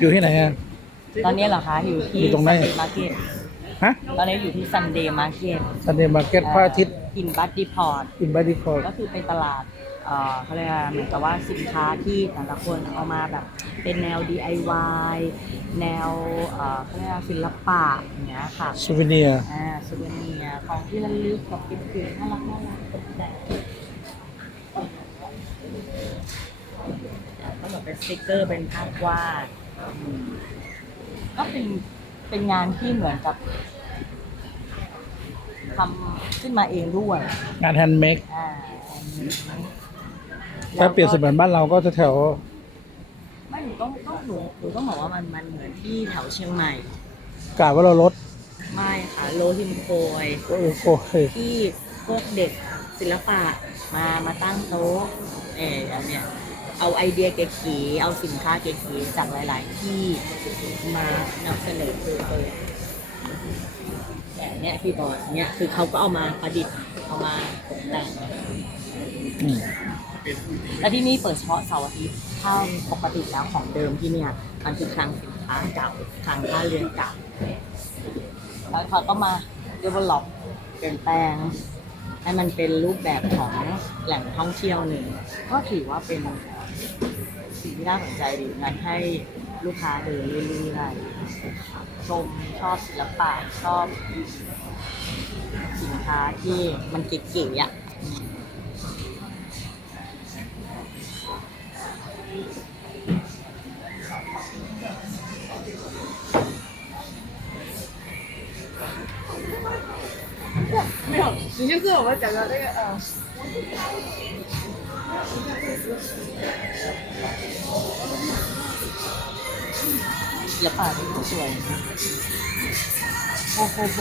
อยู่ที่ไหนอะ ตอนนี้เหรอคะอยู่ที่อยู่ตรงไหน มาร์เก็ตฮะตอนนี้อยู่ที่ซันเดย์มาร์เก็ตซันเดย์มาร์เก็ตพระอาทิตย์อินบัตดีพอร์ตอินบาดีคอร์ก็คือเป็นตลาดเอ่อเขาเรียกว่าเหมือนกับว่าสินค้าที่แต่ละคนเอามาแบบ เป็นแนว DIY แนวเอ่อเขาเรียกว่าศิลปะอย่างเงี้ยค่ะซูเวเนียอ่าซูเวเนียร์ของที่ระลึกกับเก๋ๆน่ารักน่ารักตกแต่งก็เหมือนเป็นสติกเกอร์เป็นภาพวาดอืม ก็เป็นเป็นงานที่เหมือนกับทำขึ้นมาเองด้วยงานแฮนด์เมดอ่าถ้าเปรียบเสมือนบ้านเราก็จะแถวไม่หนูต้องต้องหนูหนูต้องบอกว่ามันมันเหมือนที่แถวเชียงใหม่ กาว่าเราลดไม่ค่ะโลหิมโคยโอ้โหที่พวกเด็กศิลปะมามาตั้งโต๊ะเอออันเนี้ย เอาไอเดียเก๋ๆเอาสินค้าเก๋ๆจากหลาย ๆ ที่มานำเสนอคือเออแต่เนี้ยพี่บอสเนี้ยคือเขาก็เอามาประดิษฐ์เอามาตกแต่งอืมและที่นี่เปิดเฉพาะเสาร์อาทิตย์ถ้าปกติแล้วของเดิมที่เนี่ยมันคือคลังสินค้าเก่าคลังท่าเรือเก่าแล้วเขาก็มา develop เปลี่ยนแปลง ให้มันเป็นรูปแบบของแหล่งท่องเที่ยวหนึ่ง ก็ถือว่าเป็นสิ่งที่น่าสนใจดีงั้นให้ลูกค้าเดินเรื่อยๆชมชอบศิลปะชอบสินค้าที่มันเก๋ๆอะ 你就是我们讲的那个呃， ศิลปะที่สวยโบโบโบ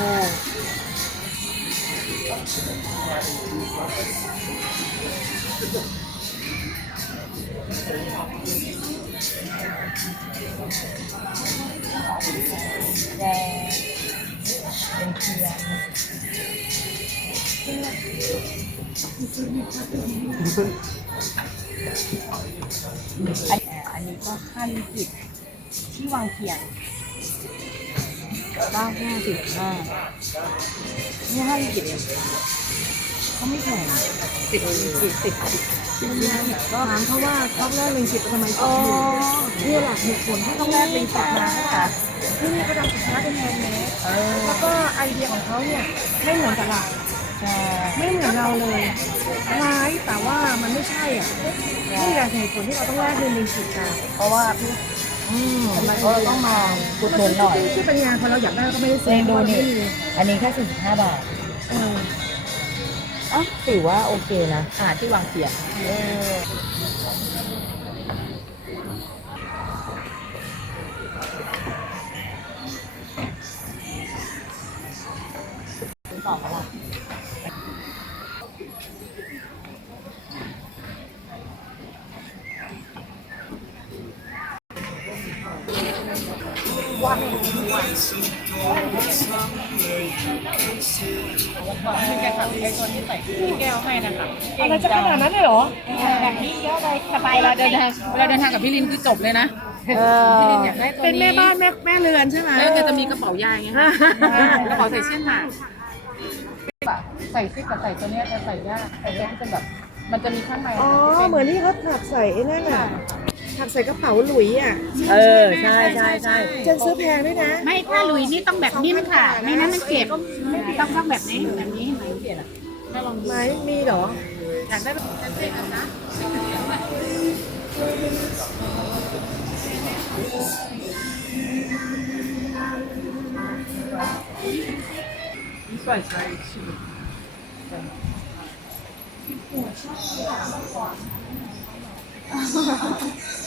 อันอันนี้ก็ขั้นกิจที่วางเทียนบ้างห้าสิบห้านี่ห้าสิบเองเขาไม่แพงสิบสิบสิบสิบก็ถามเขาว่าชอบแรกลิงจิตทำไมชอ๋ออบอยู่นี่แหละเหตุผลที่ต้องแรกลิงจิตมาค่ะที่นี่เขาทำสินค้าเป็นแฮนด์เมดแล้วก็ไอเดียของเขาเนี่ยไม่เหมือนกับเรา ไม่เหมือนเราเลยคล้ายแต่ว่ามันไม่ใช่อะนี่แหละเหตุผลที่เราต้องแลกเงินลิงจิตกันเพราะว่าพี่อืมเราต้องมาอุดหนุนหน่อยที่เป็นงานพอเราอยากได้ก็ไม่ได้เอซื้งดูนี่ที่อันนี้แค่สี่สิบห้าบาทเอออะถือว่าโอเคนะอ่าที่วางเทียนเอ อซื้อต่อมาละแกสั่งไอ้ตัวนี้ใส่แก้วให้นะคะอะไรจะขนาดนั้นเลยเหรอแบบนี้เยอะเลยสบายเวลาเดินทางเวลาเดินทางกับพี่ลินคือจบเลยนะเออพี่ลินอยากได้ตัวเป็นนี้แม่บ้านแม่แม่เรือนใช่ไหมแล้วแกจะมีกระเป๋ายายไงคะกระเป๋าใส่เส้นหนาใส่ซิปกับใส่ตัวเนี้ยจะใส่ยากใส่ตัวที่เป็นแบบ มันจะมีข้างในอ๋อเหมือนที่เขาถักใส่ไอ้นั่นน่ะ ถักใส่กระเป๋าหลุยอะเออใช่ใช่ใช่เจนซื้อแพงด้วยนะไม่ถ้าหลุยนี่ต้องแบบนิ่มค่ะ ไม่นั้นมันเก็บต้องต้องแบบนี้แบบนี้ไหนเปลี่ยนอะไม้มีเหรออยากได้แบบเส้นๆ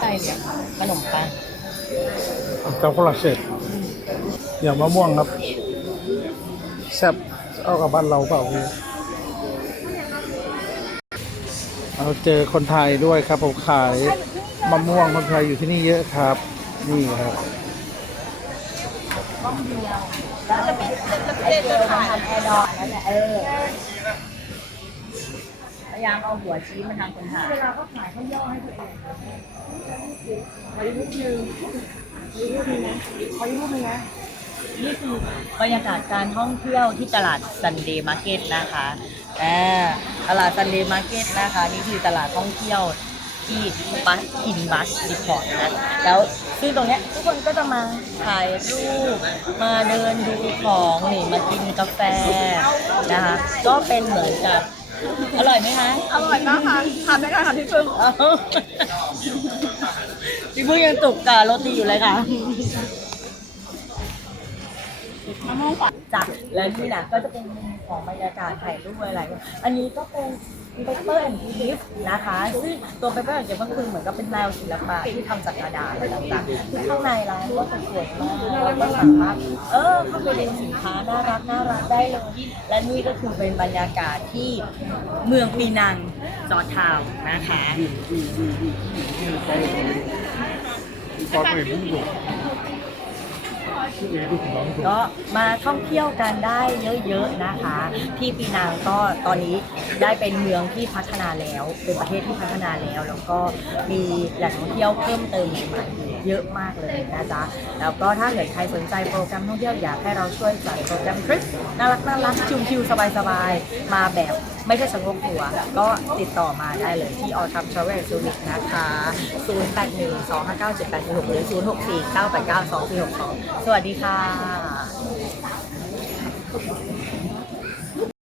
ใช่เนี่ยขนมปังกับฝรั่งเศสอย่างมะม่วงครับแซ่บเอากับบ้านเราเปล่าพี่เราเจอคนไทยด้วยครับผมขายมะม่วงคนไทยอยู่ที่นี่เยอะครับ นี่ครับไอเป็นจลมันทำแอร์ดอกนั่นแหละเออ ยายามเอาหัวชี้มาทางคนถ่ายเวลาเขาขายเขาย่อให้ตัวเองขออีกรูปหนึ่งขออีกรูปหนึ่งนะขออีกรูปหนึ่งนะนี่คือบรรยากาศการท่องเที่ยวที่ตลาดซันเดย์มาร์เก็ตนะคะอ่าตลาดซันเดย์มาร์เก็ตนะคะนี่คือตลาดท่องเที่ยวที่บัสกินบัสรีพอร์ตนะแล้วซึ่งตรงเนี้ยทุกคนก็จะมาถ่ายรูปมาเดินดูของนี่มากินกาแฟนะคะก็เป็นเหมือนกับ อร่อยไหมคะ อร่อยมากค่ะทานได้ค่ะค่ะพี่พึ่งเอ้าพี่พึ่งยังตุกกับโรตีอยู่เลยค่ะมะม่วงฝันจ้ะและนี่นะก็จะเป็นมุมของบรรยากาศถ่ายรูปอะไร อันนี้ก็เป็น paper and gift นะคะซึ่งตัว paper and gift ก็คือเหมือนกับเป็นแนวศิลปะที่ทำจากกระดาษต่างๆซึ่งข้างในร้านก็จะสวยมากแล้วก็สามารถเออเข้าไปดูสินค้าน่ารักน่ารักได้เลยและนี่ก็คือเป็นบรรยากาศที่เมืองปีนังจอร์จทาวน์นะคะ ก็มาท่องเที่ยวกันได้เยอะๆนะคะ ที่ปีนังก็ตอนนี้ได้เป็นเมืองที่พัฒนาแล้ว เป็นประเทศที่พัฒนาแล้ว แล้วก็มีแหล่งท่องเที่ยวเพิ่มเติมใหม่ๆเยอะมากเลยนะจ๊ะแล้วก็ถ้าเกิดใครสนใจโปรแกรมท่องเที่ยวอยากให้เราช่วยจัดโปรแกรมทริปน่ารักน่ารักชิวๆสบายๆมาแบบ ไม่ใช่สงบหัว ก็ติดต่อมาได้เลยที่ออทัมทราเวลซูริกนะคะ 0 8 1 2 5 9 7 8 6หรือ 0649892462 สวัสดีค่ะ